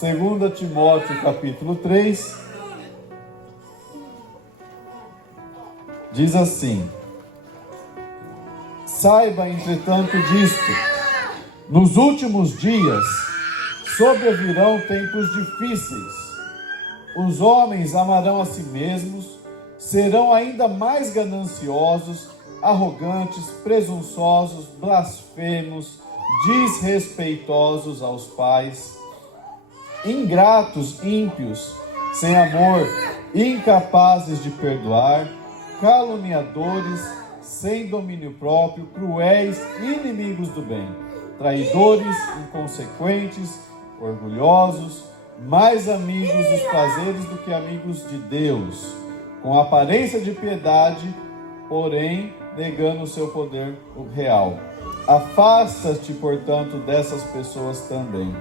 2 Timóteo capítulo 3, diz assim: saiba, entretanto, disto: nos últimos dias sobrevirão tempos difíceis. Os homens amarão a si mesmos, serão ainda mais gananciosos, arrogantes, presunçosos, blasfemos, desrespeitosos aos pais, ingratos, ímpios, sem amor, incapazes de perdoar, caluniadores, sem domínio próprio, cruéis, inimigos do bem, traidores, inconsequentes, orgulhosos, mais amigos dos prazeres do que amigos de Deus, com aparência de piedade, porém negando o seu poder real. Afasta-te, portanto, dessas pessoas também,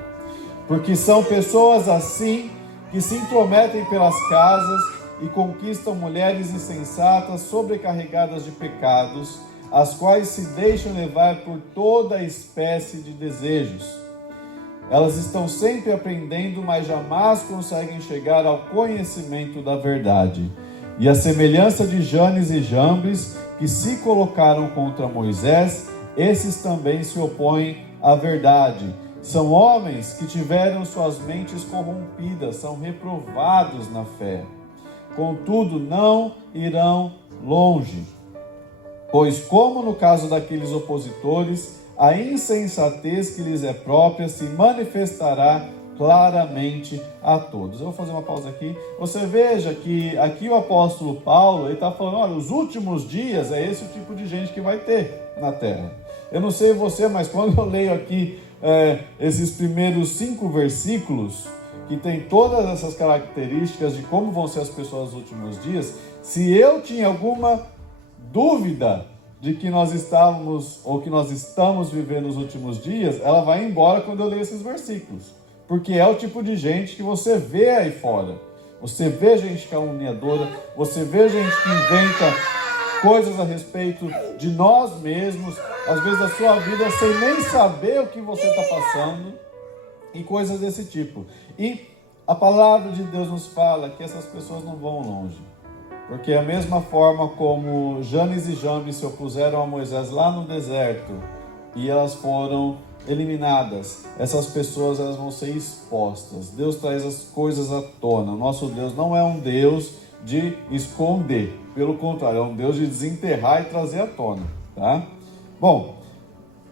porque são pessoas assim que se intrometem pelas casas e conquistam mulheres insensatas, sobrecarregadas de pecados, as quais se deixam levar por toda espécie de desejos. Elas estão sempre aprendendo, mas jamais conseguem chegar ao conhecimento da verdade. E a semelhança de Janes e Jambres, que se colocaram contra Moisés, esses também se opõem à verdade. São homens que tiveram suas mentes corrompidas, são reprovados na fé. Contudo, não irão longe, pois, como no caso daqueles opositores, a insensatez que lhes é própria se manifestará claramente a todos. Eu vou fazer uma pausa aqui. Você veja que aqui o apóstolo Paulo, ele está falando, olha, os últimos dias é esse o tipo de gente que vai ter na terra. Eu não sei você, mas quando eu leio aqui esses primeiros 5 versículos, que tem todas essas características de como vão ser as pessoas nos últimos dias, se eu tinha alguma dúvida de que nós estávamos, ou que nós estamos vivendo nos últimos dias, ela vai embora quando eu leio esses versículos. Porque é o tipo de gente que você vê aí fora. Você vê gente caluniadora, você vê gente que inventa coisas a respeito de nós mesmos, às vezes da sua vida, sem nem saber o que você está passando, e coisas desse tipo. E a palavra de Deus nos fala que essas pessoas não vão longe. Porque a mesma forma como Janes e Jambres se opuseram a Moisés lá no deserto e elas foram eliminadas, essas pessoas elas vão ser expostas. Deus traz as coisas à tona. O nosso Deus não é um Deus de esconder, pelo contrário, é um Deus de desenterrar e trazer à tona, tá? Bom,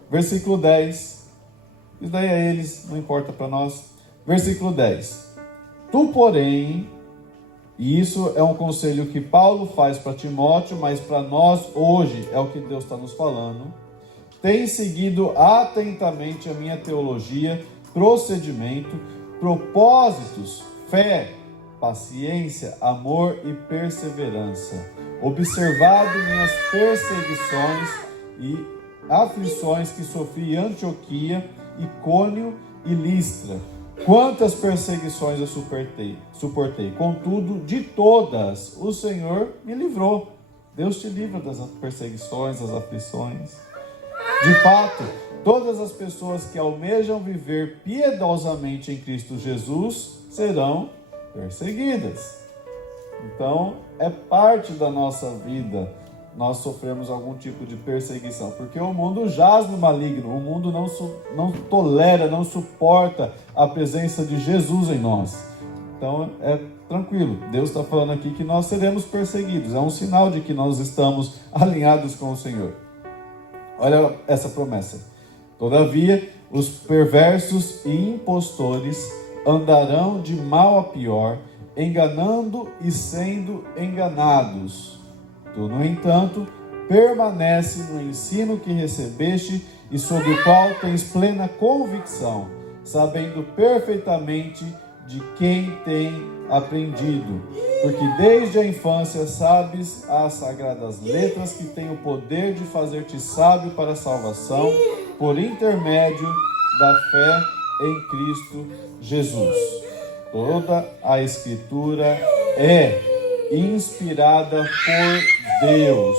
versículo 10, isso daí a eles, não importa para nós. Versículo 10: tu, porém, e isso é um conselho que Paulo faz para Timóteo, mas para nós hoje é o que Deus está nos falando. Tem seguido atentamente a minha teologia, procedimento, propósitos, fé, paciência, amor e perseverança. Observado minhas perseguições e aflições que sofri em Antioquia, Icônio e Listra. Quantas perseguições eu suportei, contudo, de todas o Senhor me livrou. Deus te livra das perseguições, das aflições. De fato, todas as pessoas que almejam viver piedosamente em Cristo Jesus serão perseguidas. Então, é parte da nossa vida nós sofremos algum tipo de perseguição, porque o mundo jaz no maligno, o mundo não tolera, não suporta a presença de Jesus em nós. Então é tranquilo, Deus está falando aqui que nós seremos perseguidos, é um sinal de que nós estamos alinhados com o Senhor. Olha essa promessa: todavia os perversos e impostores andarão de mal a pior, enganando e sendo enganados. Tu, no entanto, permanece no ensino que recebeste e sobre o qual tens plena convicção, sabendo perfeitamente de quem tem aprendido, porque desde a infância sabes as sagradas letras que têm o poder de fazer-te sábio para a salvação, por intermédio da fé em Cristo Jesus. Toda a Escritura é inspirada por Deus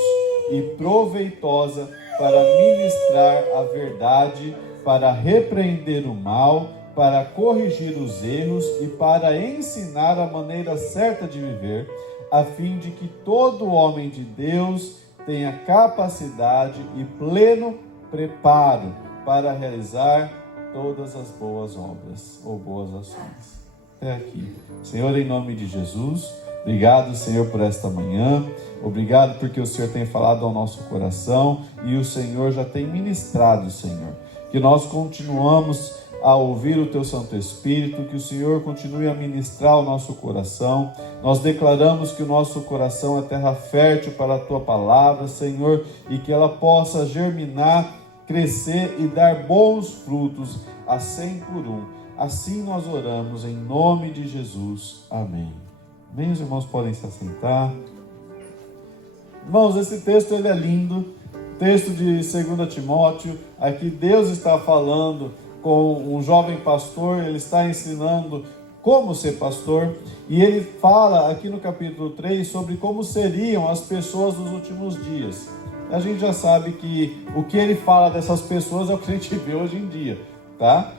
e proveitosa para ministrar a verdade, para repreender o mal, para corrigir os erros e para ensinar a maneira certa de viver, a fim de que todo homem de Deus tenha capacidade e pleno preparo para realizar todas as boas obras ou boas ações. Até aqui. Senhor, em nome de Jesus, obrigado, Senhor, por esta manhã. Obrigado porque o Senhor tem falado ao nosso coração e o Senhor já tem ministrado, Senhor. Que nós continuamos a ouvir o Teu Santo Espírito, que o Senhor continue a ministrar o nosso coração. Nós declaramos que o nosso coração é terra fértil para a Tua palavra, Senhor, e que ela possa germinar, crescer e dar bons frutos a 100 por 1. Assim nós oramos em nome de Jesus. Amém. Bem, os irmãos podem se assentar. Irmãos, esse texto ele é lindo. Texto de 2 Timóteo. Aqui Deus está falando com um jovem pastor. Ele está ensinando como ser pastor. E ele fala aqui no capítulo 3 sobre como seriam as pessoas dos últimos dias. A gente já sabe que o que ele fala dessas pessoas é o que a gente vê hoje em dia, tá?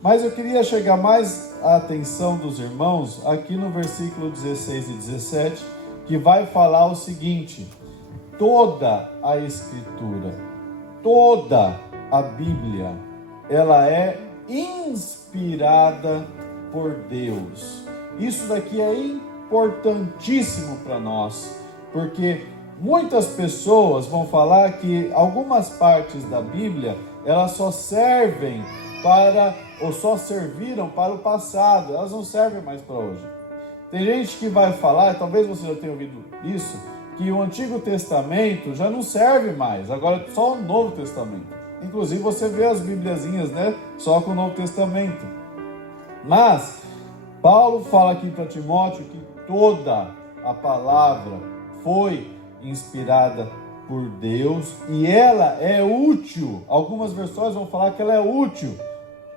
Mas eu queria chegar mais a atenção dos irmãos aqui no versículo 16 e 17, que vai falar o seguinte: toda a Escritura, toda a Bíblia, ela é inspirada por Deus. Isso daqui é importantíssimo para nós, porque muitas pessoas vão falar que algumas partes da Bíblia, elas só servem para, ou só serviram para o passado, elas não servem mais para hoje. Tem gente que vai falar, talvez você já tenha ouvido isso, que o Antigo Testamento já não serve mais, agora só o Novo Testamento. Inclusive você vê as bibliazinhas, né, só com o Novo Testamento. Mas Paulo fala aqui para Timóteo que toda a palavra foi inspirada por Deus e ela é útil. Algumas versões vão falar que ela é útil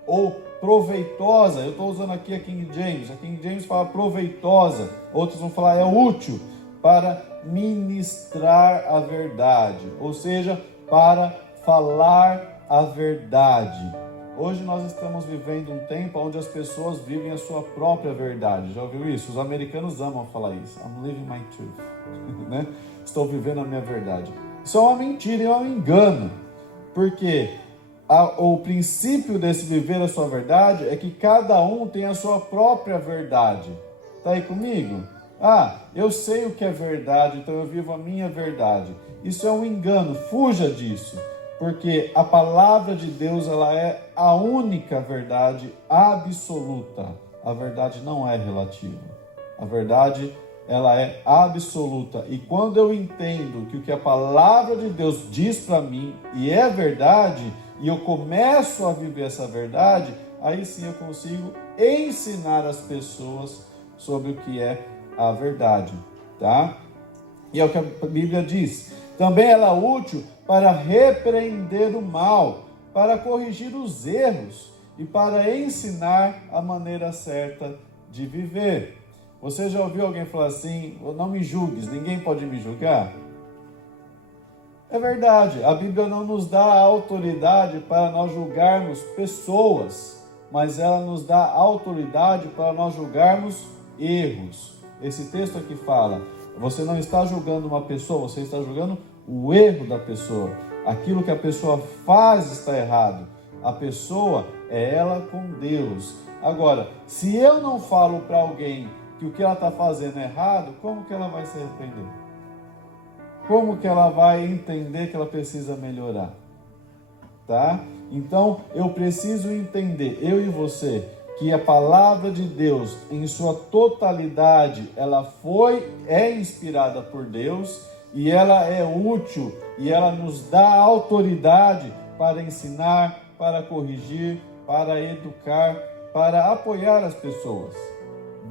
ou proveitosa. Eu estou usando aqui a King James. A King James fala proveitosa. Outros vão falar é útil para ministrar a verdade, ou seja, para falar a verdade. Hoje nós estamos vivendo um tempo onde as pessoas vivem a sua própria verdade. Já ouviu isso? Os americanos amam falar isso. I'm living my truth. Né? Estou vivendo a minha verdade. Isso é uma mentira e é um engano. Porque o princípio desse viver a sua verdade é que cada um tem a sua própria verdade. Está aí comigo? Eu sei o que é verdade, então eu vivo a minha verdade. Isso é um engano. Fuja disso. Porque a palavra de Deus, ela é a única verdade absoluta. A verdade não é relativa. A verdade, ela é absoluta. E quando eu entendo que o que a palavra de Deus diz para mim e é verdade, e eu começo a viver essa verdade, aí sim eu consigo ensinar as pessoas sobre o que é a verdade, tá? E é o que a Bíblia diz. Também ela é útil para repreender o mal, para corrigir os erros e para ensinar a maneira certa de viver. Você já ouviu alguém falar assim: não me julgues, ninguém pode me julgar? É verdade, a Bíblia não nos dá a autoridade para nós julgarmos pessoas, mas ela nos dá a autoridade para nós julgarmos erros. Esse texto aqui fala: você não está julgando uma pessoa, você está julgando o erro da pessoa. Aquilo que a pessoa faz está errado. A pessoa é ela com Deus. Agora, se eu não falo para alguém que o que ela está fazendo é errado, como que ela vai se arrepender? Como que ela vai entender que ela precisa melhorar? Tá? Então, eu preciso entender, eu e você, que a palavra de Deus, em sua totalidade, ela é inspirada por Deus e ela é útil e ela nos dá autoridade para ensinar, para corrigir, para educar, para apoiar as pessoas.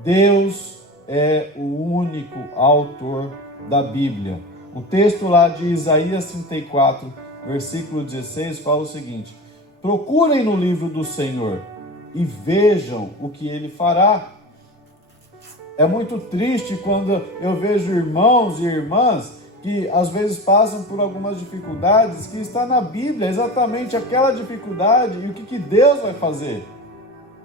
Deus é o único autor da Bíblia. O texto lá de Isaías 34, versículo 16, fala o seguinte: procurem no livro do Senhor e vejam o que ele fará. É muito triste quando eu vejo irmãos e irmãs que às vezes passam por algumas dificuldades que está na Bíblia, exatamente aquela dificuldade e o que Deus vai fazer.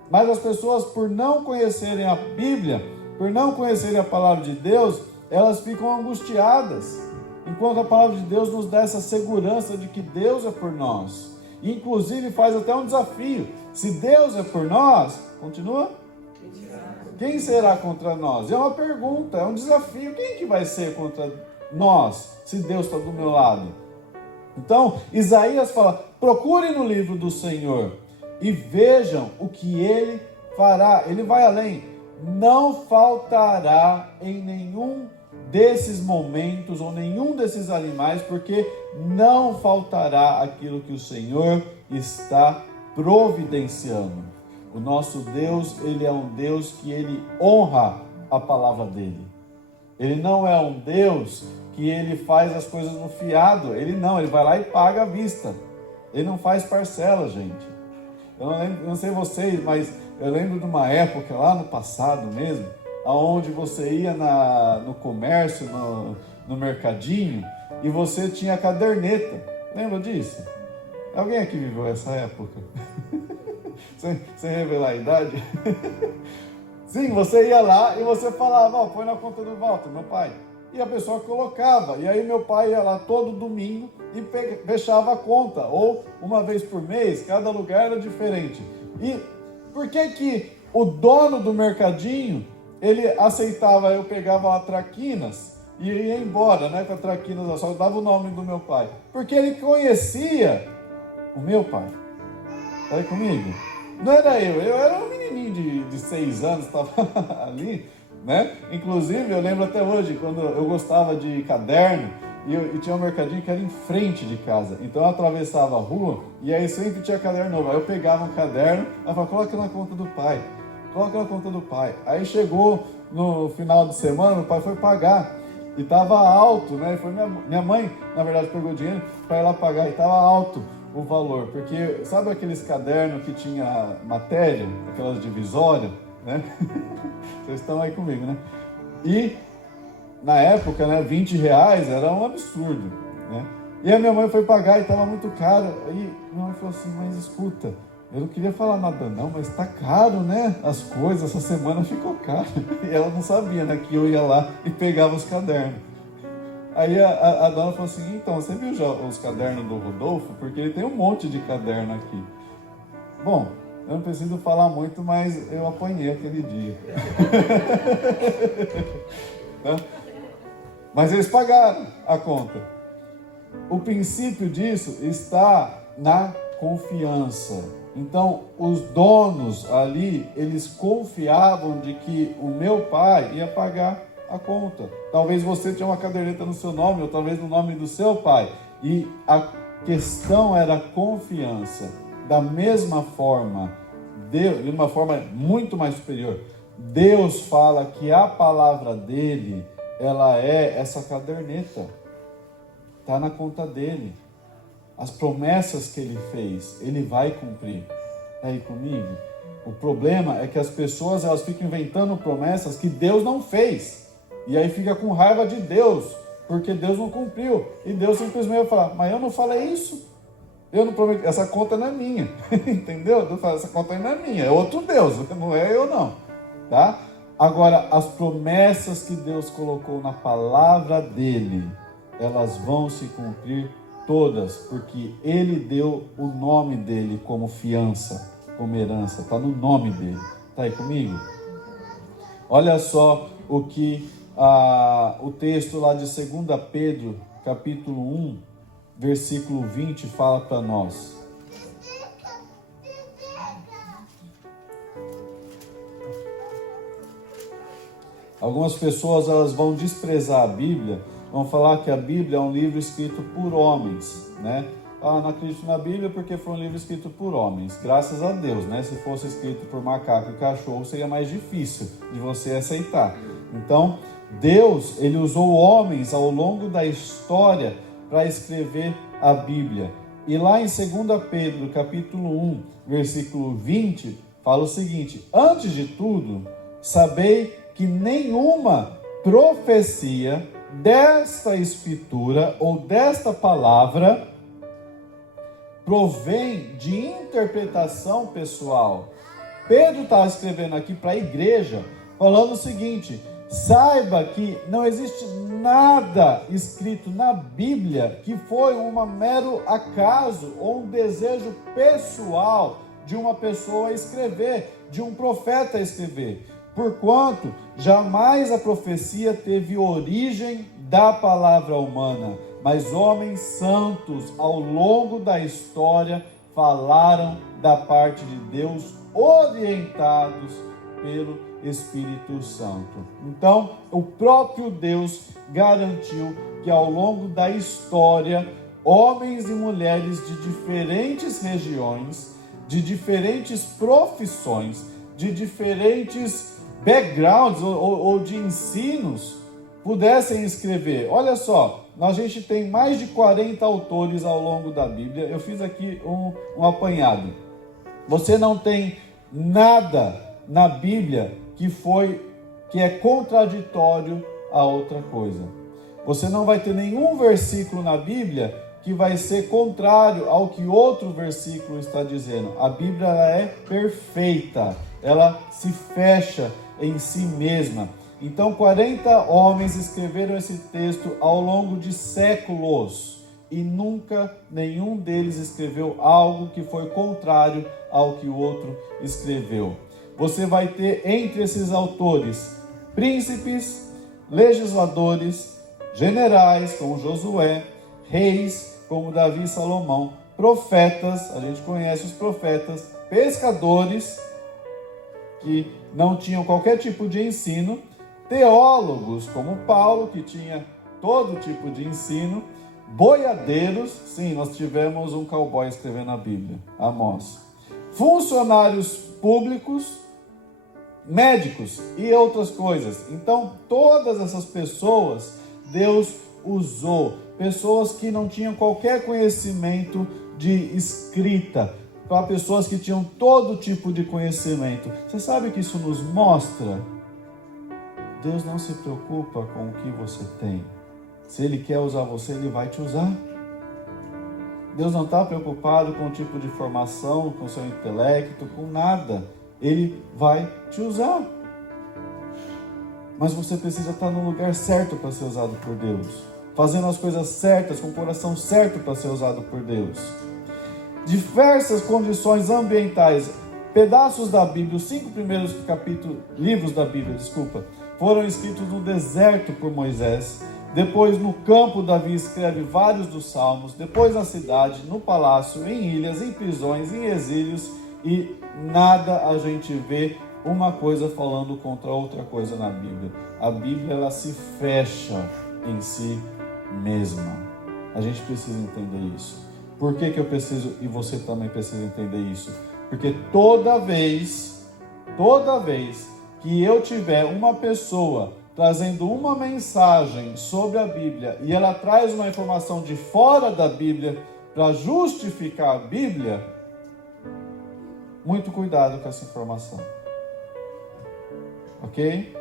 Mas as pessoas, por não conhecerem a Bíblia, por não conhecerem a palavra de Deus, elas ficam angustiadas. Enquanto a palavra de Deus nos dá essa segurança de que Deus é por nós. Inclusive faz até um desafio. Se Deus é por nós, continua? Quem será contra nós? É uma pergunta, é um desafio. Quem que vai ser contra nós, se Deus está do meu lado? Então, Isaías fala, procurem no livro do Senhor e vejam o que Ele fará. Ele vai além. Não faltará em nenhum desses momentos ou nenhum desses animais, porque não faltará aquilo que o Senhor está providenciando. O nosso Deus, Ele é um Deus que Ele honra a palavra dEle. Ele não é um Deus que Ele faz as coisas no fiado. Ele vai lá e paga à vista. Ele não faz parcela, gente. Eu não sei vocês, mas eu lembro de uma época lá no passado mesmo, onde você ia no comércio, no mercadinho, e você tinha caderneta. Lembra disso? Alguém aqui viveu essa época? Sem revelar a idade? Sim, você ia lá e você falava, põe na conta do Walter, meu pai. E a pessoa colocava, e aí meu pai ia lá todo domingo e fechava a conta, ou uma vez por mês, cada lugar era diferente. E por que o dono do mercadinho, ele aceitava, eu pegava lá traquinas e ia embora, né, com a traquinas, só dava o nome do meu pai, porque ele conhecia o meu pai. Tá aí comigo? Não era eu era um menininho de 6 anos, estava ali, né? Inclusive, eu lembro até hoje, quando eu gostava de caderno, e tinha um mercadinho que era em frente de casa. Então eu atravessava a rua, e aí sempre tinha caderno novo. Aí eu pegava um caderno, aí eu falava, coloca na conta do pai. Coloca na conta do pai. Aí chegou no final de semana, o pai foi pagar. E estava alto, né? Foi minha mãe, na verdade, pegou dinheiro para ir lá pagar. E estava alto o valor. Porque sabe aqueles cadernos que tinha matéria? Aquelas divisórias, né? Vocês estão aí comigo, né? E na época, né, R$20 era um absurdo, né? E a minha mãe foi pagar e estava muito caro. Aí minha mãe falou assim, mas escuta, eu não queria falar nada não, mas tá caro, né? As coisas, essa semana ficou caro. E ela não sabia, né, que eu ia lá e pegava os cadernos. Aí a dona falou assim, então, você viu já os cadernos do Rodolfo? Porque ele tem um monte de caderno aqui. Bom, eu não preciso falar muito, mas eu apanhei aquele dia. Mas eles pagaram a conta. O princípio disso está na confiança. Então, os donos ali, eles confiavam de que o meu pai ia pagar a conta. Talvez você tinha uma caderneta no seu nome, ou talvez no nome do seu pai. E a questão era confiança. Da mesma forma, Deus, de uma forma muito mais superior, Deus fala que a palavra dele, ela é essa caderneta. Está na conta dele. As promessas que ele fez, ele vai cumprir. Está aí comigo? O problema é que as pessoas, elas ficam inventando promessas que Deus não fez. E aí fica com raiva de Deus, porque Deus não cumpriu. E Deus simplesmente vai falar, mas eu não falei isso. Eu não prometi, essa conta não é minha. Entendeu? Eu falo, essa conta não é minha, é outro Deus, não é eu não. Tá? Agora, as promessas que Deus colocou na palavra dele, elas vão se cumprir todas, porque ele deu o nome dele como fiança, como herança, está no nome dele. Está aí comigo? Olha só o que o texto lá de 2 Pedro, capítulo 1, versículo 20, fala para nós. Algumas pessoas, elas vão desprezar a Bíblia, vão falar que a Bíblia é um livro escrito por homens, né? Não acredito na Bíblia porque foi um livro escrito por homens. Graças a Deus, né? Se fosse escrito por macaco e cachorro, seria mais difícil de você aceitar. Então, Deus, ele usou homens ao longo da história para escrever a Bíblia. E lá em 2 Pedro, capítulo 1, versículo 20, fala o seguinte: antes de tudo, sabei que nenhuma profecia desta escritura ou desta palavra provém de interpretação pessoal. Pedro está escrevendo aqui para a igreja, falando o seguinte: saiba que não existe nada escrito na Bíblia que foi um mero acaso ou um desejo pessoal de uma pessoa escrever, de um profeta escrever. Porquanto jamais a profecia teve origem da palavra humana, mas homens santos ao longo da história falaram da parte de Deus, orientados pelo Espírito Santo. Então, o próprio Deus garantiu que ao longo da história, homens e mulheres de diferentes regiões, de diferentes profissões, de diferentes backgrounds ou de ensinos, pudessem escrever. Olha só, a gente tem mais de 40 autores ao longo da Bíblia. Eu fiz aqui um apanhado. Você não tem nada na Bíblia que é contraditório a outra coisa. Você não vai ter nenhum versículo na Bíblia que vai ser contrário ao que outro versículo está dizendo. A Bíblia ela é perfeita, ela se fecha em si mesma. Então 40 homens escreveram esse texto ao longo de séculos e nunca nenhum deles escreveu algo que foi contrário ao que o outro escreveu. Você vai ter entre esses autores príncipes, legisladores, generais como Josué, reis como Davi e Salomão, profetas, a gente conhece os profetas, pescadores que não tinham qualquer tipo de ensino, teólogos como Paulo, que tinha todo tipo de ensino, boiadeiros, sim, nós tivemos um cowboy escrevendo a Bíblia, Amós, funcionários públicos, médicos e outras coisas. Então, todas essas pessoas, Deus usou, pessoas que não tinham qualquer conhecimento de escrita, para pessoas que tinham todo tipo de conhecimento. Você sabe que isso nos mostra? Deus não se preocupa com o que você tem. Se Ele quer usar você, Ele vai te usar. Deus não está preocupado com o tipo de formação, com o seu intelecto, com nada. Ele vai te usar. Mas você precisa estar no lugar certo para ser usado por Deus. Fazendo as coisas certas, com o coração certo para ser usado por Deus. Diversas condições ambientais, pedaços da Bíblia, os 5 primeiros livros da Bíblia, foram escritos no deserto por Moisés. Depois no campo Davi escreve vários dos salmos. Depois na cidade, no palácio, em ilhas, em prisões, em exílios. E nada a gente vê uma coisa falando contra outra coisa na Bíblia. A Bíblia ela se fecha em si mesma. A gente precisa entender isso. Por que eu preciso e você também precisa entender isso? Porque toda vez que eu tiver uma pessoa trazendo uma mensagem sobre a Bíblia e ela traz uma informação de fora da Bíblia para justificar a Bíblia, muito cuidado com essa informação. Ok?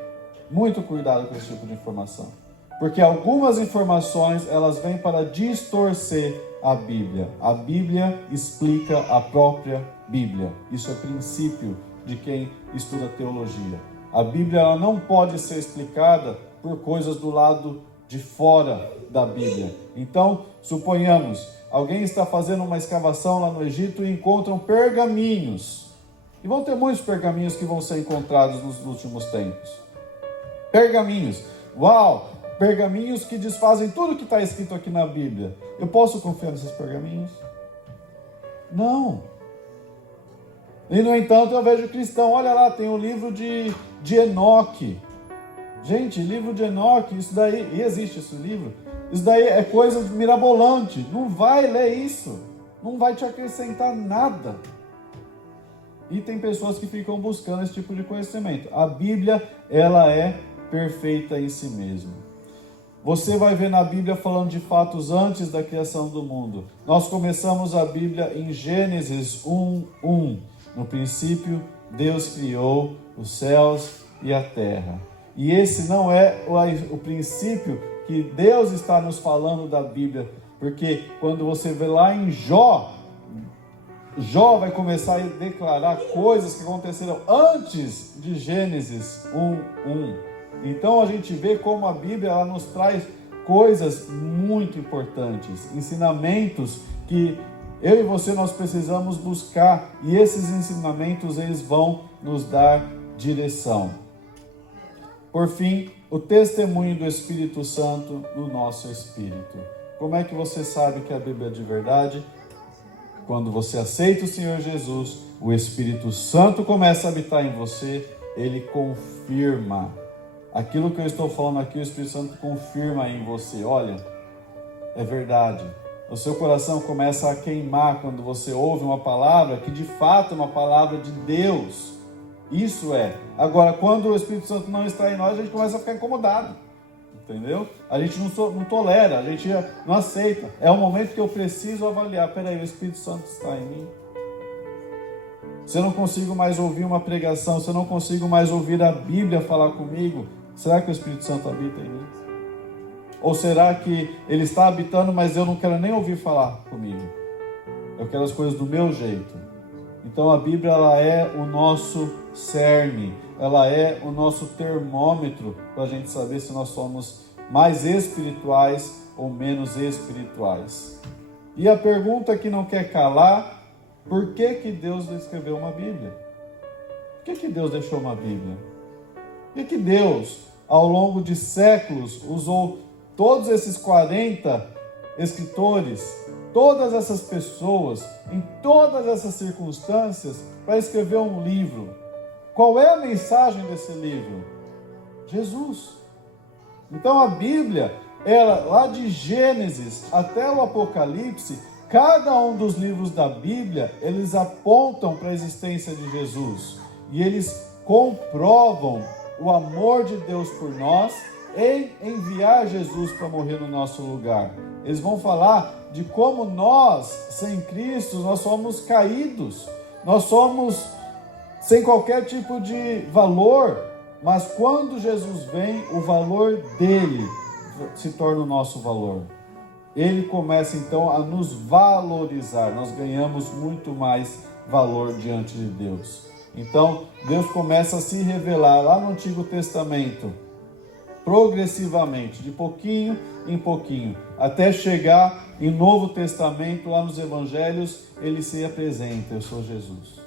Muito cuidado com esse tipo de informação. Porque algumas informações, elas vêm para distorcer a Bíblia. A Bíblia explica a própria Bíblia. Isso é princípio de quem estuda teologia. A Bíblia ela não pode ser explicada por coisas do lado de fora da Bíblia. Então, suponhamos, alguém está fazendo uma escavação lá no Egito e encontram pergaminhos. E vão ter muitos pergaminhos que vão ser encontrados nos últimos tempos. Pergaminhos. Uau! Pergaminhos que desfazem tudo que está escrito aqui na Bíblia. Eu posso confiar nesses pergaminhos? Não. E no entanto eu vejo cristão, olha lá, tem o livro de Enoque. Gente, livro de Enoque, isso daí, e existe esse livro, isso daí é coisa mirabolante. Não vai ler isso. Não vai te acrescentar nada. E tem pessoas que ficam buscando esse tipo de conhecimento. A Bíblia, ela é perfeita em si mesma. Você vai ver na Bíblia falando de fatos antes da criação do mundo. Nós começamos a Bíblia em Gênesis 1:1. No princípio, Deus criou os céus e a terra. E esse não é o princípio que Deus está nos falando da Bíblia. Porque quando você vê lá em Jó, Jó vai começar a declarar coisas que aconteceram antes de Gênesis 1:1. Então a gente vê como a Bíblia ela nos traz coisas muito importantes, ensinamentos que eu e você nós precisamos buscar, e esses ensinamentos eles vão nos dar direção. Por fim, o testemunho do Espírito Santo no nosso espírito. Como é que você sabe que a Bíblia é de verdade? Quando você aceita o Senhor Jesus, o Espírito Santo começa a habitar em você, ele confirma. Aquilo que eu estou falando aqui, o Espírito Santo confirma em você. Olha, é verdade. O seu coração começa a queimar quando você ouve uma palavra que de fato é uma palavra de Deus. Isso é. Agora, quando o Espírito Santo não está em nós, a gente começa a ficar incomodado. Entendeu? A gente não tolera, a gente não aceita. É o momento que eu preciso avaliar. Peraí, o Espírito Santo está em mim? Se eu não consigo mais ouvir uma pregação, se eu não consigo mais ouvir a Bíblia falar comigo, será que o Espírito Santo habita em mim? Ou será que ele está habitando, mas eu não quero nem ouvir falar comigo? Eu quero as coisas do meu jeito. Então a Bíblia ela é o nosso cerne, ela é o nosso termômetro para a gente saber se nós somos mais espirituais ou menos espirituais. E a pergunta que não quer calar: por que Deus escreveu uma Bíblia? Por que Deus deixou uma Bíblia? Por que Deus, ao longo de séculos, usou todos esses 40 escritores, todas essas pessoas, em todas essas circunstâncias, para escrever um livro? Qual é a mensagem desse livro? Jesus. Então a Bíblia, ela, lá de Gênesis até o Apocalipse, cada um dos livros da Bíblia, eles apontam para a existência de Jesus. E eles comprovam o amor de Deus por nós em enviar Jesus para morrer no nosso lugar. Eles vão falar de como nós, sem Cristo, nós somos caídos. Nós somos sem qualquer tipo de valor. Mas quando Jesus vem, o valor dele se torna o nosso valor. Ele começa então a nos valorizar. Nós ganhamos muito mais valor diante de Deus. Então, Deus começa a se revelar lá no Antigo Testamento, progressivamente, de pouquinho em pouquinho, até chegar em Novo Testamento, lá nos Evangelhos, ele se apresenta: eu sou Jesus.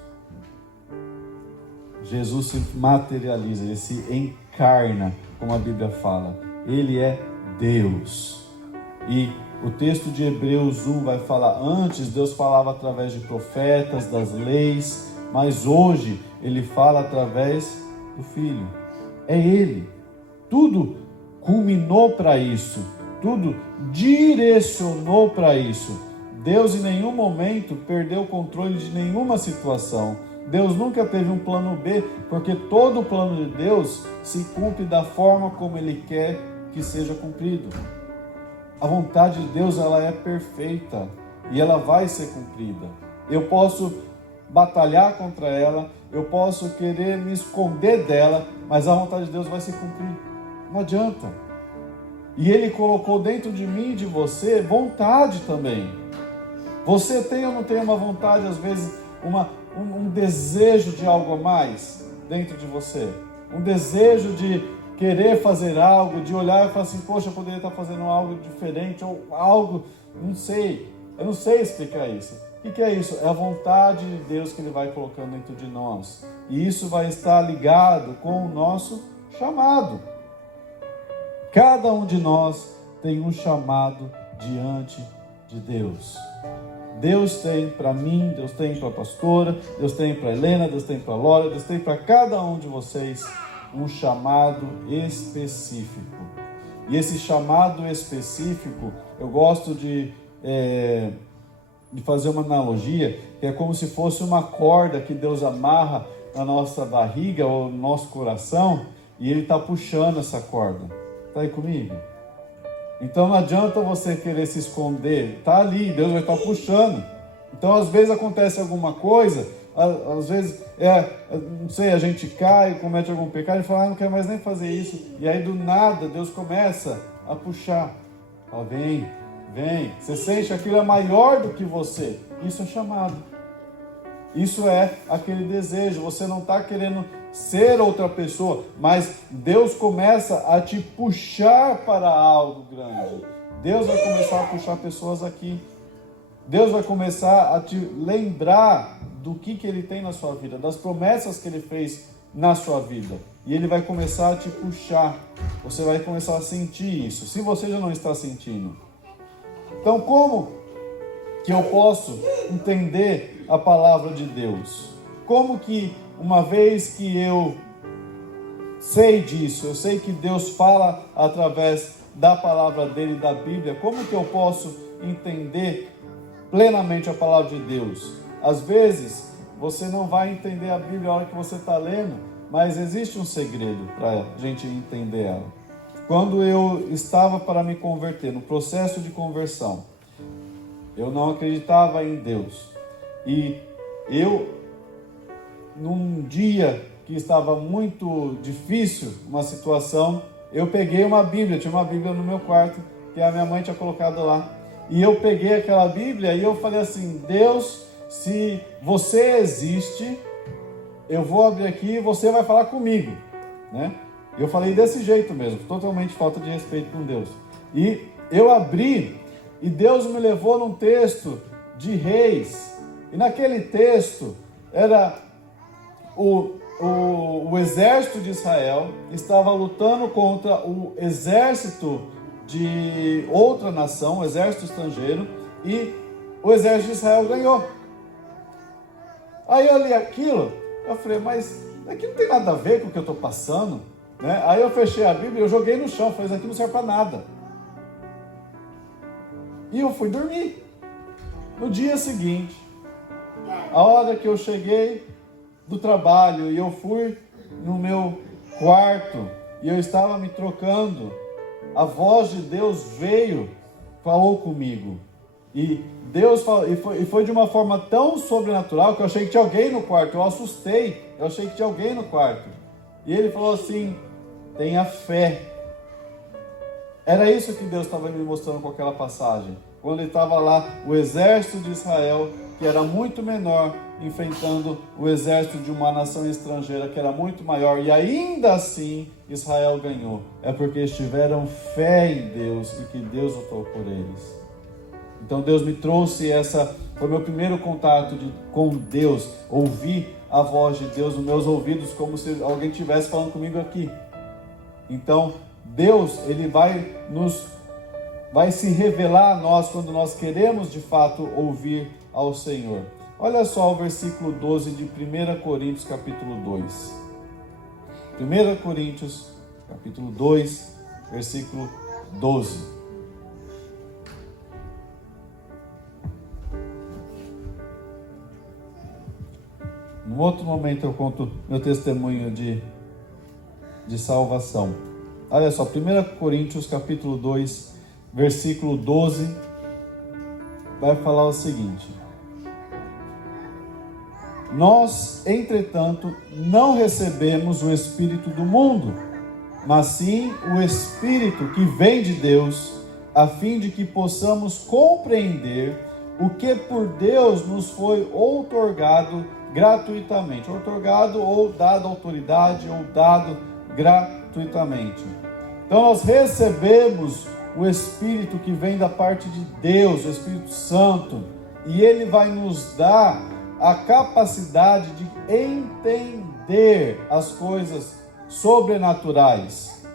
Jesus se materializa, ele se encarna, como a Bíblia fala. Ele é Deus. E o texto de Hebreus 1 vai falar, antes Deus falava através de profetas, das leis, mas hoje ele fala através do Filho. É ele. Tudo culminou para isso, tudo direcionou para isso. Deus em nenhum momento perdeu o controle de nenhuma situação. Deus nunca teve um plano B, porque todo o plano de Deus se cumpre da forma como Ele quer que seja cumprido. A vontade de Deus ela é perfeita e ela vai ser cumprida. Eu posso batalhar contra ela, eu posso querer me esconder dela, mas a vontade de Deus vai se cumprir. Não adianta. E Ele colocou dentro de mim e de você vontade também. Você tem ou não tem uma vontade, às vezes, um desejo de algo a mais dentro de você? Um desejo de querer fazer algo, de olhar e falar assim, poxa, eu poderia estar fazendo algo diferente, ou algo, não sei, eu não sei explicar isso. O que é isso? É a vontade de Deus que Ele vai colocando dentro de nós. E isso vai estar ligado com o nosso chamado. Cada um de nós tem um chamado diante de Deus. Deus tem para mim, Deus tem para a pastora, Deus tem para a Helena, Deus tem para a Laura, Deus tem para cada um de vocês um chamado específico. E esse chamado específico, eu gosto de fazer uma analogia, que é como se fosse uma corda que Deus amarra na nossa barriga ou no nosso coração, e Ele está puxando essa corda. Está aí comigo? Então não adianta você querer se esconder, está ali, Deus vai estar puxando. Então às vezes acontece alguma coisa, às vezes, não sei, a gente cai, comete algum pecado e fala, não quero mais nem fazer isso. E aí do nada Deus começa a puxar. Fala, vem, você sente que aquilo é maior do que você. Isso é chamado. Isso é aquele desejo. Você não está querendo ser outra pessoa, mas Deus começa a te puxar para algo grande. Deus vai começar a puxar pessoas aqui. Deus vai começar a te lembrar do que Ele tem na sua vida, das promessas que Ele fez na sua vida. E Ele vai começar a te puxar. Você vai começar a sentir isso, se você já não está sentindo. Então, como que eu posso entender a palavra de Deus? Como que, uma vez que eu sei disso, eu sei que Deus fala através da palavra dele, da Bíblia, como que eu posso entender plenamente a palavra de Deus? Às vezes, você não vai entender a Bíblia na hora que você está lendo, mas existe um segredo para a gente entender ela. Quando eu estava para me converter, no processo de conversão, eu não acreditava em Deus. E eu, num dia que estava muito difícil, uma situação, eu peguei uma Bíblia, tinha uma Bíblia no meu quarto, que a minha mãe tinha colocado lá. E eu peguei aquela Bíblia e eu falei assim: Deus, se você existe, eu vou abrir aqui e você vai falar comigo, né? Eu falei desse jeito mesmo, totalmente falta de respeito com Deus. E eu abri e Deus me levou num texto de Reis. E naquele texto era o exército de Israel estava lutando contra o exército de outra nação, o exército estrangeiro, e o exército de Israel ganhou. Aí eu li aquilo, eu falei, mas aqui não tem nada a ver com o que eu estou passando, né? Aí eu fechei a Bíblia, eu joguei no chão, falei, isso aqui não serve para nada. E eu fui dormir. No dia seguinte, a hora que eu cheguei do trabalho e eu fui no meu quarto e eu estava me trocando, a voz de Deus veio, falou comigo. E Deus falou, e foi de uma forma tão sobrenatural que eu achei que tinha alguém no quarto. Eu assustei, eu achei que tinha alguém no quarto. E ele falou assim: tenha fé. Era isso que Deus estava me mostrando com aquela passagem. Quando ele estava lá, o exército de Israel, que era muito menor, enfrentando o exército de uma nação estrangeira, que era muito maior, e ainda assim Israel ganhou. É porque eles tiveram fé em Deus e que Deus lutou por eles. Então Deus me trouxe foi meu primeiro contato com Deus, ouvir a voz de Deus nos meus ouvidos, como se alguém estivesse falando comigo aqui. Então Deus, Ele vai se revelar a nós quando nós queremos de fato ouvir ao Senhor. Olha só o versículo 12 de 1 Coríntios capítulo 2. 1 Coríntios capítulo 2, versículo 12. Num outro momento eu conto meu testemunho de salvação. Olha só, 1 Coríntios capítulo 2, versículo 12, vai falar o seguinte: nós, entretanto, não recebemos o Espírito do mundo, mas sim o Espírito que vem de Deus, a fim de que possamos compreender o que por Deus nos foi outorgado gratuitamente. Outorgado ou dado autoridade ou dado gratuitamente. Então nós recebemos o Espírito que vem da parte de Deus, o Espírito Santo, e Ele vai nos dar a capacidade de entender as coisas sobrenaturais.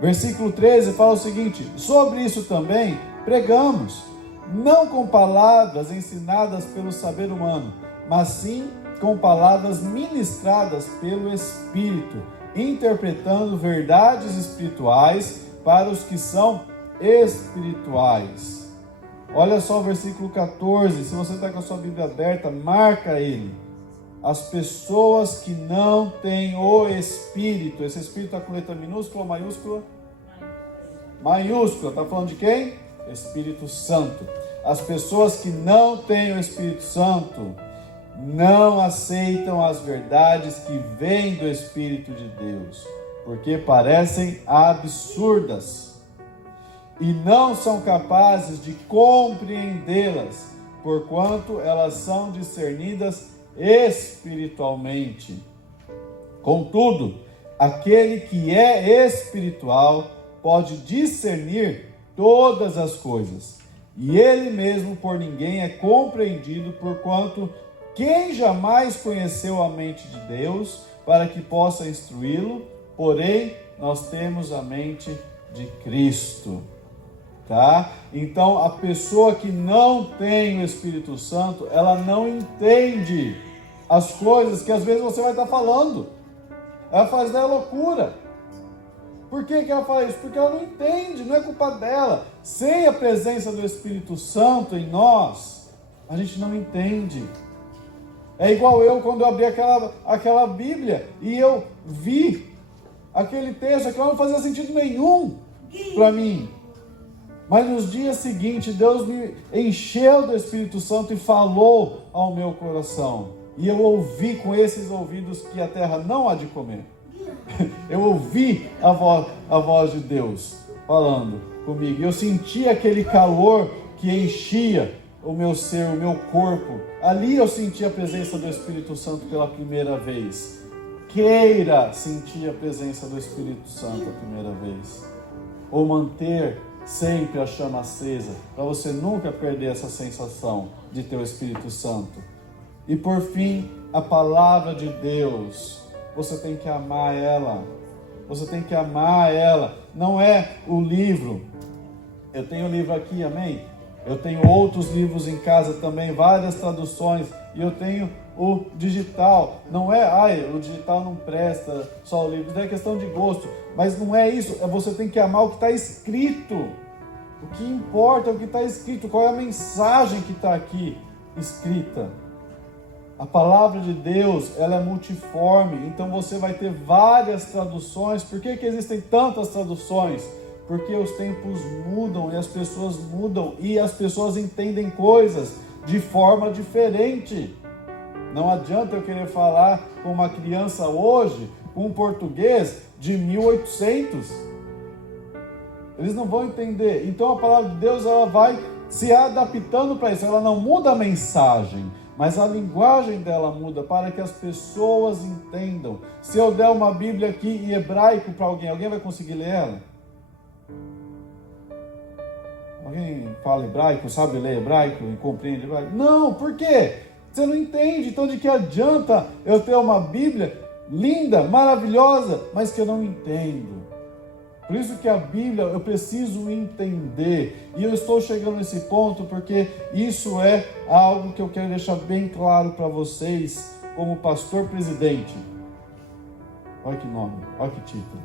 Versículo 13 fala o seguinte: sobre isso também pregamos, não com palavras ensinadas pelo saber humano, mas sim com palavras ministradas pelo Espírito, interpretando verdades espirituais para os que são espirituais. Olha só o versículo 14, se você está com a sua Bíblia aberta, marca ele. As pessoas que não têm o Espírito, esse Espírito está com letra minúscula ou maiúscula? Maiúscula, está falando de quem? Espírito Santo. As pessoas que não têm o Espírito Santo não aceitam as verdades que vêm do Espírito de Deus, porque parecem absurdas e não são capazes de compreendê-las, porquanto elas são discernidas espiritualmente. Contudo, aquele que é espiritual pode discernir todas as coisas, e ele mesmo por ninguém é compreendido, porquanto quem jamais conheceu a mente de Deus para que possa instruí-lo, porém nós temos a mente de Cristo. Tá? Então, a pessoa que não tem o Espírito Santo, ela não entende as coisas que às vezes você vai estar falando. Ela faz daí loucura. Por que ela fala isso? Porque ela não entende, não é culpa dela. Sem a presença do Espírito Santo em nós, a gente não entende. É igual eu quando eu abri aquela Bíblia e eu vi aquele texto, aquilo não fazia sentido nenhum para mim. Mas nos dias seguintes, Deus me encheu do Espírito Santo e falou ao meu coração. E eu ouvi com esses ouvidos que a terra não há de comer. Eu ouvi a voz de Deus falando comigo. Eu senti aquele calor que enchia o meu ser, o meu corpo. Ali eu senti a presença do Espírito Santo pela primeira vez. Queira sentir a presença do Espírito Santo a primeira vez. Ou manter sempre a chama acesa, para você nunca perder essa sensação de ter o Espírito Santo. E por fim, a palavra de Deus, você tem que amar ela. Você tem que amar ela. Não é o livro. Eu tenho o livro aqui, amém? Eu tenho outros livros em casa também, várias traduções, e eu tenho o digital. Não é, o digital não presta, só o livro, não é questão de gosto, mas não é isso, você tem que amar o que está escrito. O que importa é o que está escrito, qual é a mensagem que está aqui escrita. A palavra de Deus, ela é multiforme, então você vai ter várias traduções. Por que existem tantas traduções? Porque os tempos mudam e as pessoas mudam e as pessoas entendem coisas de forma diferente. Não adianta eu querer falar com uma criança hoje com um português de 1800. Eles não vão entender. Então a palavra de Deus, ela vai se adaptando para isso. Ela não muda a mensagem, mas a linguagem dela muda para que as pessoas entendam. Se eu der uma Bíblia aqui em hebraico para alguém vai conseguir ler ela? Alguém fala hebraico, sabe ler hebraico e compreende hebraico? Não, por quê? Você não entende. Então de que adianta eu ter uma Bíblia linda, maravilhosa, mas que eu não entendo? Por isso que a Bíblia eu preciso entender. E eu estou chegando nesse ponto porque isso é algo que eu quero deixar bem claro para vocês como pastor presidente. Olha que nome, olha que título.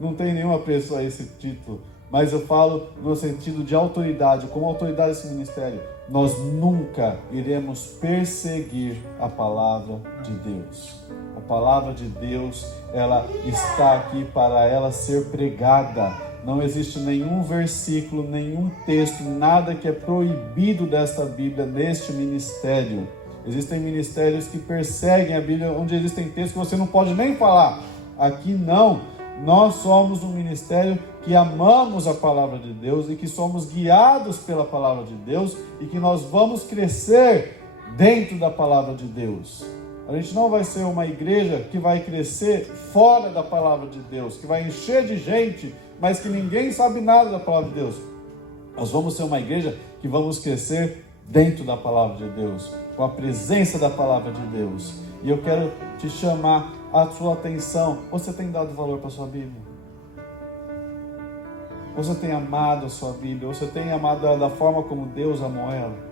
Não tem nenhuma pessoa esse título, mas eu falo no sentido de autoridade, como autoridade desse ministério. Nós nunca iremos perseguir a palavra de Deus. A palavra de Deus, ela está aqui para ela ser pregada. Não existe nenhum versículo, nenhum texto, nada que é proibido desta Bíblia, neste ministério. Existem ministérios que perseguem a Bíblia, onde existem textos que você não pode nem falar. Aqui não. Nós somos um ministério que amamos a palavra de Deus e que somos guiados pela palavra de Deus e que nós vamos crescer dentro da palavra de Deus. A gente não vai ser uma igreja que vai crescer fora da palavra de Deus, que vai encher de gente, mas que ninguém sabe nada da palavra de Deus. Nós vamos ser uma igreja que vamos crescer dentro da palavra de Deus, com a presença da palavra de Deus. E eu quero te chamar a sua atenção. Você tem dado valor para a sua Bíblia? Você tem amado a sua Bíblia? Você tem amado ela da forma como Deus amou ela?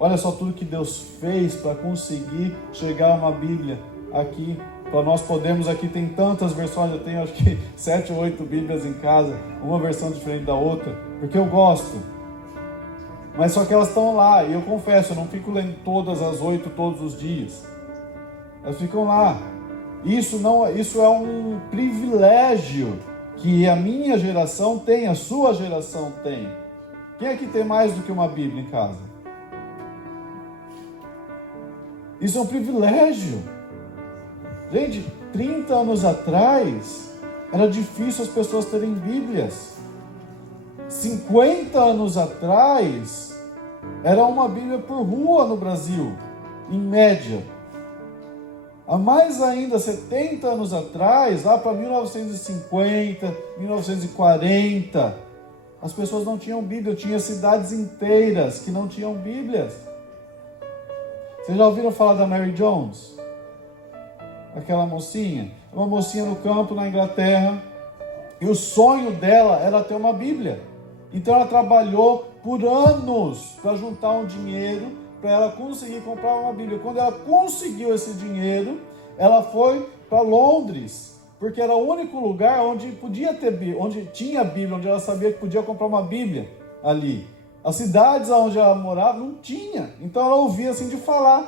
Olha só tudo que Deus fez para conseguir chegar a uma Bíblia aqui, para nós podermos, aqui tem tantas versões, eu tenho acho que 7 ou 8 Bíblias em casa, uma versão diferente da outra, porque eu gosto. Mas só que elas estão lá, e eu confesso, eu não fico lendo todas as 8 todos os dias. Elas ficam lá. Isso é um privilégio que a minha geração tem, a sua geração tem. Quem aqui tem mais do que uma Bíblia em casa? Isso é um privilégio. Gente, 30 anos atrás, era difícil as pessoas terem Bíblias. 50 anos atrás, era uma Bíblia por rua no Brasil. em média. Há mais ainda, 70 anos atrás, lá para 1950, 1940, as pessoas não tinham Bíblia. Tinha cidades inteiras que não tinham Bíblias. Vocês já ouviram falar da Mary Jones? Aquela mocinha? Uma mocinha no campo, na Inglaterra, e o sonho dela era ter uma Bíblia. Então ela trabalhou por anos para juntar um dinheiro para ela conseguir comprar uma Bíblia. Quando ela conseguiu esse dinheiro, ela foi para Londres, porque era o único lugar onde podia ter Bíblia, onde tinha Bíblia, onde ela sabia que podia comprar uma Bíblia ali. As cidades onde ela morava não tinha, então ela ouvia assim de falar.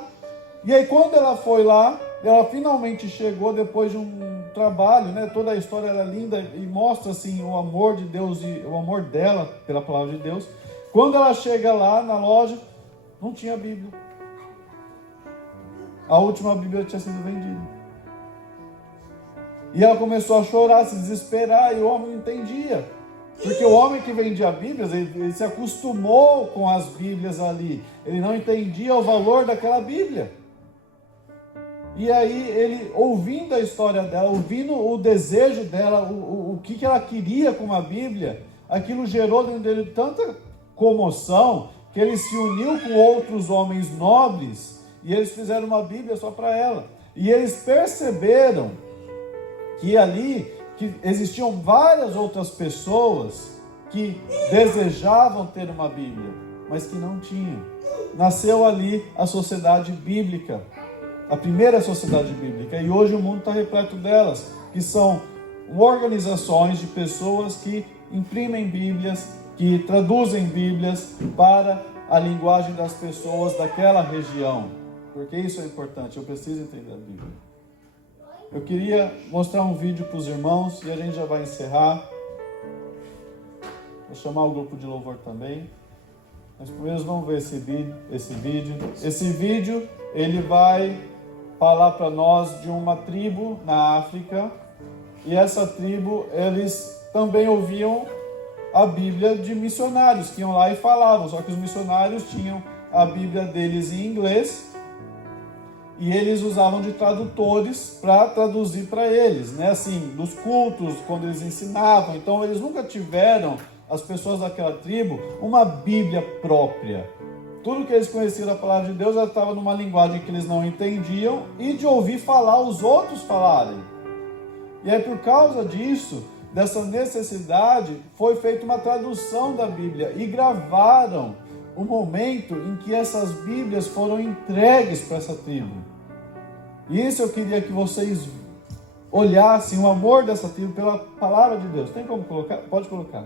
E aí quando ela foi lá, ela finalmente chegou depois de um trabalho, né? Toda a história era linda e mostra assim o amor de Deus e o amor dela pela palavra de Deus. Quando ela chega lá na loja, não tinha Bíblia. A última Bíblia tinha sido vendida. E ela começou a chorar, se desesperar, e o homem não entendia. Porque o homem que vendia a Bíblia, ele se acostumou com as Bíblias ali. Ele não entendia o valor daquela Bíblia. E aí ele, ouvindo a história dela, ouvindo o desejo dela, o que ela queria com a Bíblia, aquilo gerou dentro dele tanta comoção, que ele se uniu com outros homens nobres, e eles fizeram uma Bíblia só para ela. E eles perceberam que ali que existiam várias outras pessoas que desejavam ter uma Bíblia, mas que não tinham. Nasceu ali a sociedade bíblica, a primeira sociedade bíblica, e hoje o mundo está repleto delas, que são organizações de pessoas que imprimem Bíblias, que traduzem Bíblias para a linguagem das pessoas daquela região, porque isso é importante, eu preciso entender a Bíblia. Eu queria mostrar um vídeo para os irmãos e a gente já vai encerrar. Vou chamar o grupo de louvor também. Mas primeiro vamos ver esse vídeo. Esse vídeo ele vai falar para nós de uma tribo na África. E essa tribo, eles também ouviam a Bíblia de missionários que iam lá e falavam. Só que os missionários tinham a Bíblia deles em inglês. E eles usavam de tradutores para traduzir para eles, né? Assim, nos cultos, quando eles ensinavam. Então, eles nunca tiveram, as pessoas daquela tribo, uma Bíblia própria. Tudo que eles conheciam da palavra de Deus estava numa linguagem que eles não entendiam e de ouvir falar os outros falarem. E aí, por causa disso, dessa necessidade, foi feita uma tradução da Bíblia e gravaram o momento em que essas Bíblias foram entregues para essa tribo. E isso eu queria que vocês olhassem o amor dessa tribo pela palavra de Deus. Tem como colocar? Pode colocar.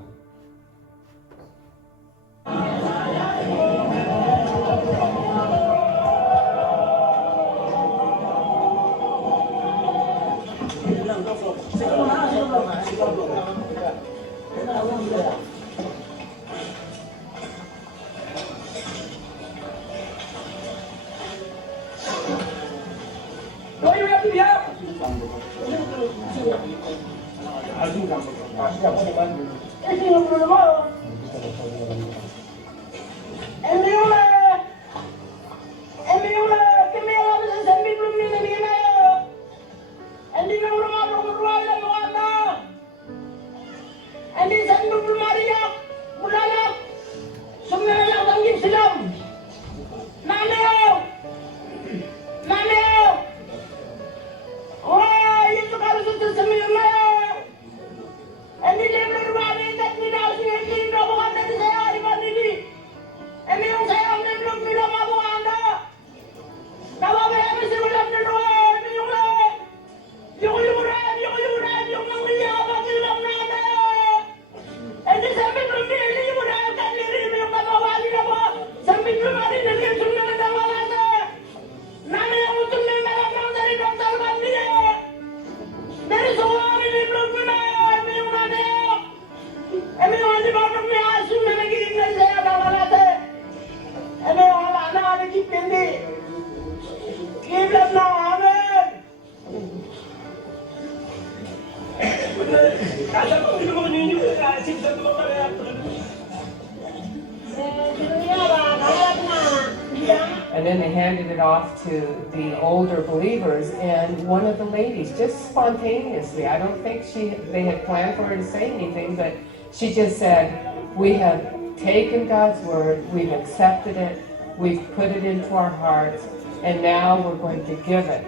And then they handed it off to the older believers, and one of the ladies, just spontaneously, I don't think they had planned for her to say anything, but she just said, we have taken God's word, we've accepted it, we've put it into our hearts, and now we're going to give it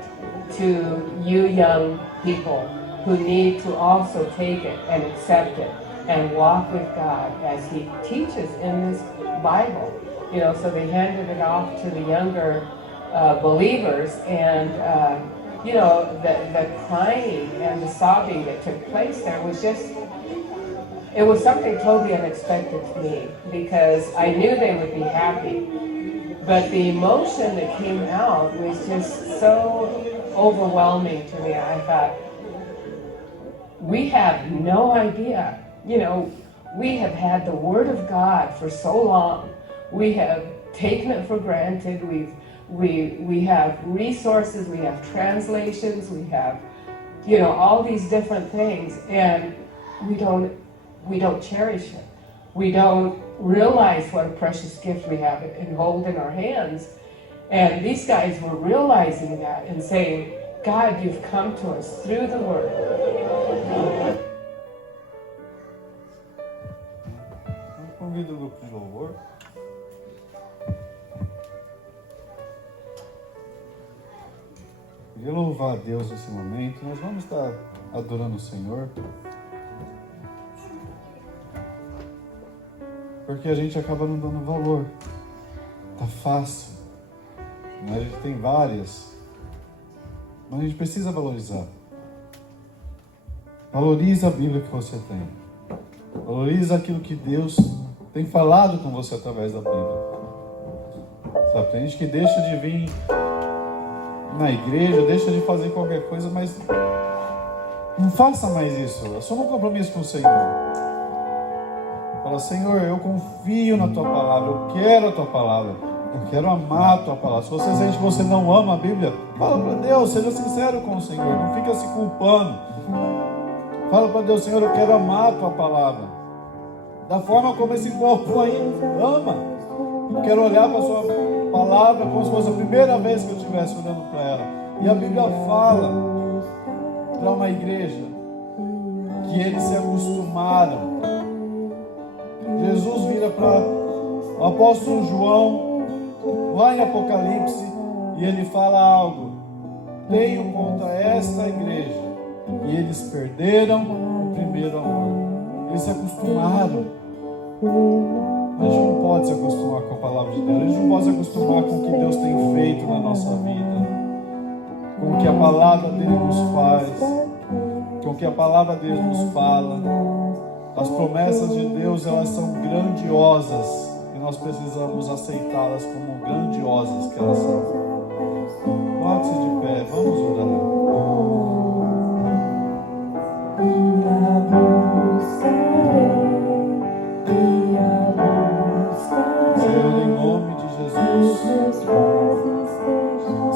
to you young people who need to also take it and accept it and walk with God as He teaches in this Bible. You know, so they handed it off to the younger believers, and you know, the crying and the sobbing that took place there was just, it was something totally unexpected to me, because I knew they would be happy, but the emotion that came out was just so overwhelming to me. I thought, we have no idea. You know, we have had the Word of God for so long. We have taken it for granted. We have resources, we have translations, we have, you know, all these different things, and we don't cherish it. We don't realize what a precious gift we have and hold in our hands. And these guys were realizing that and saying, God, you've come to us through the Word. Convido o grupo de louvor. Queria louvar a Deus nesse momento. Nós vamos estar adorando o Senhor, porque a gente acaba não dando valor. Tá fácil, né? A gente tem várias, mas a gente precisa valorizar. Valoriza a Bíblia que você tem. Valoriza aquilo que Deus tem falado com você através da Bíblia. Sabe, tem gente que deixa de vir na igreja, deixa de fazer qualquer coisa, mas não faça mais isso. Assuma um compromisso com o Senhor. Fala, Senhor, eu confio na Tua Palavra, eu quero a Tua Palavra, eu quero amar a Tua Palavra. Se você sente que você não ama a Bíblia, fala para Deus, seja sincero com o Senhor, não fica se culpando. Fala para Deus, Senhor, eu quero amar a Tua Palavra, da forma como esse povo aí ama. Eu quero olhar para a Sua Palavra como se fosse a primeira vez que eu estivesse olhando para ela. E a Bíblia fala para uma igreja que eles se acostumaram. Jesus vira para o apóstolo João, lá em Apocalipse, e ele fala algo: tenho contra esta igreja, e eles perderam o primeiro amor. Eles se acostumaram. A gente não pode se acostumar com a palavra de Deus. A gente não pode se acostumar com o que Deus tem feito na nossa vida, com o que a palavra dele nos faz, com o que a palavra dele nos fala. As promessas de Deus, elas são grandiosas, e nós precisamos aceitá-las como grandiosas que elas são. Coloque-se de pé, vamos orar. Senhor, em nome de Jesus,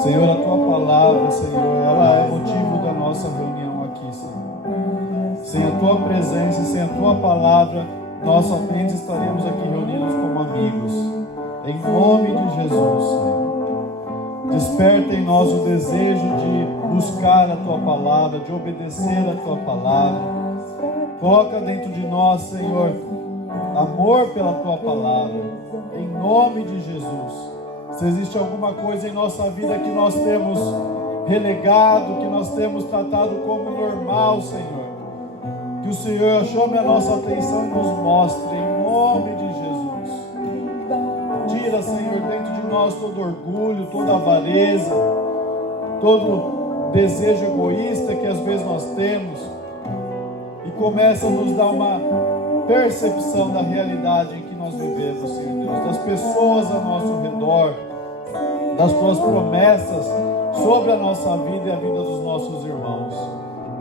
Senhor, a Tua palavra, Senhor, ela é motivo da nossa reunião aqui, Senhor. Sem a Tua presença, sem a Tua palavra, nós somente estaremos aqui reunidos como amigos. Em nome de Jesus, Senhor, desperta em nós o desejo de buscar a Tua palavra, de obedecer a Tua palavra. Coloca dentro de nós, Senhor, amor pela Tua palavra, em nome de Jesus. Se existe alguma coisa em nossa vida que nós temos relegado, que nós temos tratado como normal, Senhor, que o Senhor chame a nossa atenção e nos mostre, em nome de Jesus. Tira, Senhor, dentro de nós todo orgulho, toda avareza, todo desejo egoísta que às vezes nós temos, e começa a nos dar uma percepção da realidade em que nós vivemos, Senhor Deus, das pessoas ao nosso redor, das Tuas promessas sobre a nossa vida e a vida dos nossos irmãos.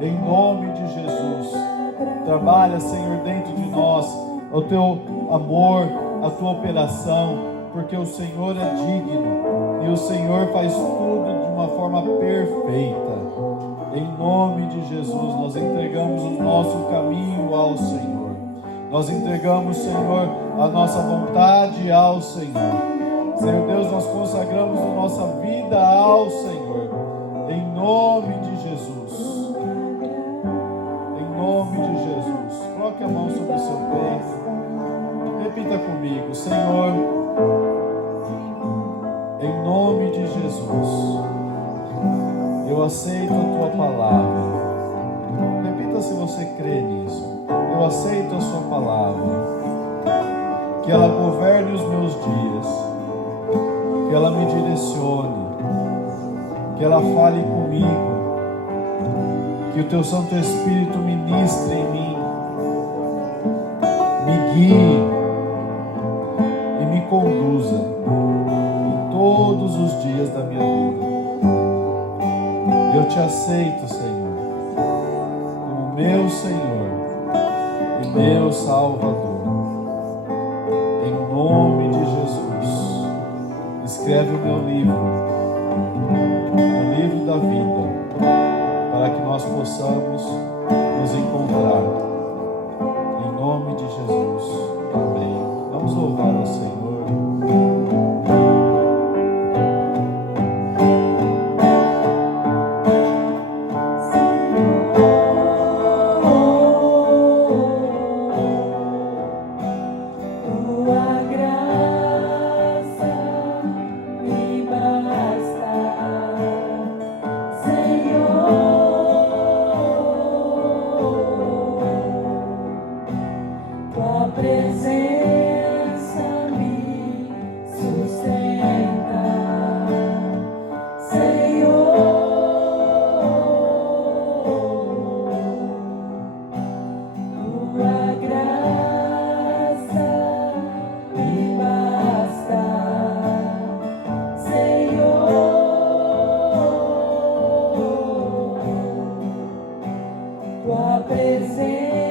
Em nome de Jesus, trabalha, Senhor, dentro de nós o Teu amor, a Tua operação, porque o Senhor é digno e o Senhor faz tudo de uma forma perfeita. Em nome de Jesus, nós entregamos o nosso caminho ao Senhor. Nós entregamos, Senhor, a nossa vontade ao Senhor. Senhor Deus, nós consagramos a nossa vida ao Senhor, em nome de Jesus. Em nome de Jesus. Coloque a mão sobre o seu peito. Repita comigo: Senhor, em nome de Jesus, eu aceito a tua palavra. Repita se você crê nisso. Eu aceito a sua palavra. Que ela governe os meus dias. Que ela me direcione. Que ela fale comigo. Que o teu Santo Espírito ministre em mim. Me guie e me conduza em todos os dias da minha vida. Eu te aceito, Senhor, como meu Senhor e meu Salvador. Em nome de Jesus, escreve o meu livro, o livro da vida, para que nós possamos nos encontrar. Em nome de Jesus. Amém. Vamos louvar ao Senhor. Tua presença